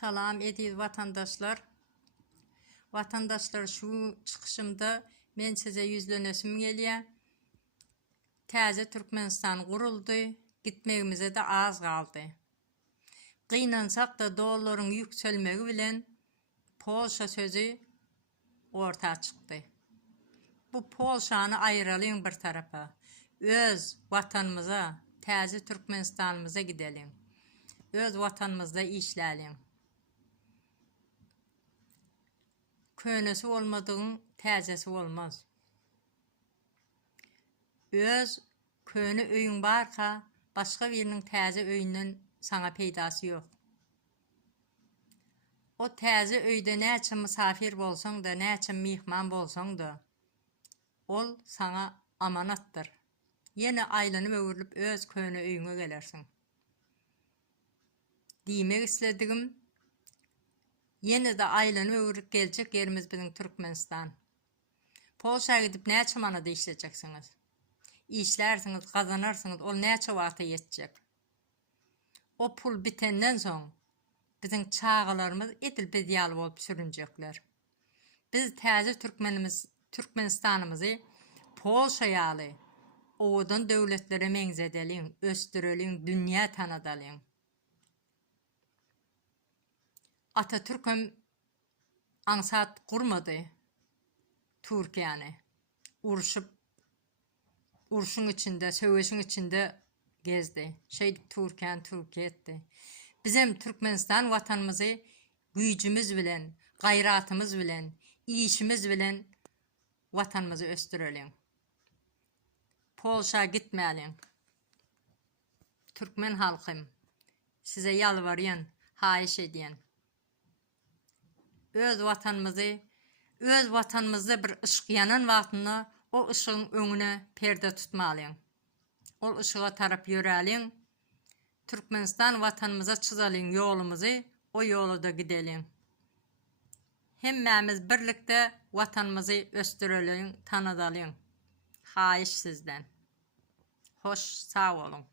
Salam ediz vatandaşlar. Vatandaşlar, şu çıkışımda men size yüzlenesim geliyor. Təze Türkmenistan kuruldu. Gitmegimize de az kaldı. Kıynansak da doların yükselmegi bilen Polşa sözü ortaya çıktı. Bu Polşanı ayıralım bir tarafa. Öz vatanımıza, Təze Türkmenistanımıza gidelim. Öz vatanımızda işleyelim. Köynesi olmadığın təzesi olmaz. Öz köyünü öyün barka, başka birinin təze öyünden sana peydası yok. O təze öyde nəçin misafir bolsan da, nəçin mihman bolsan da, ol sana amanattır. Yine aylanıp öğürlüp öz köyünü öyüne gelersin. Demek istediğim, yine de aylanıp öğürlüp gelecek yerimiz bizim Türkmenistan. Polşa'ya gidip nəçin manada işleyeceksiniz? İşlersiniz, kazanırsınız, o neçe vakti yetecek. O pul bitenden son bizim çağlarımız edil bedyalı olup sürünecekler. Biz təze Türkmenistanımızı Polşa'ya alı, oğudan devletlere menzedelim, östürelim, dünya tanıdalım. Atatürk'üm ansat kurmadı Türkiye'ni. Urşun içinde, söveşin içinde gezdi. Türkiye etti. Bizim Türkmenistan vatanımızı gücümüz bilen, gayratımız bilen, işimiz bilen vatanımızı östürelim. Polşa gitmeyelim. Türkmen halkım, size yalvarıyan, hayiş ediyen. Öz vatanımızda bir ışık yanan vaktinde o ışığın önüne perde tutmalıyım. O ışığa taraf yürüyelim. Türkmenistan vatanımıza çizalım yolumuzu, o yolu da gidelim. Hemmemiz birlikte vatanımızı östürelim, tanıdalım. Hayiş sizden. Hoş, sağ olun.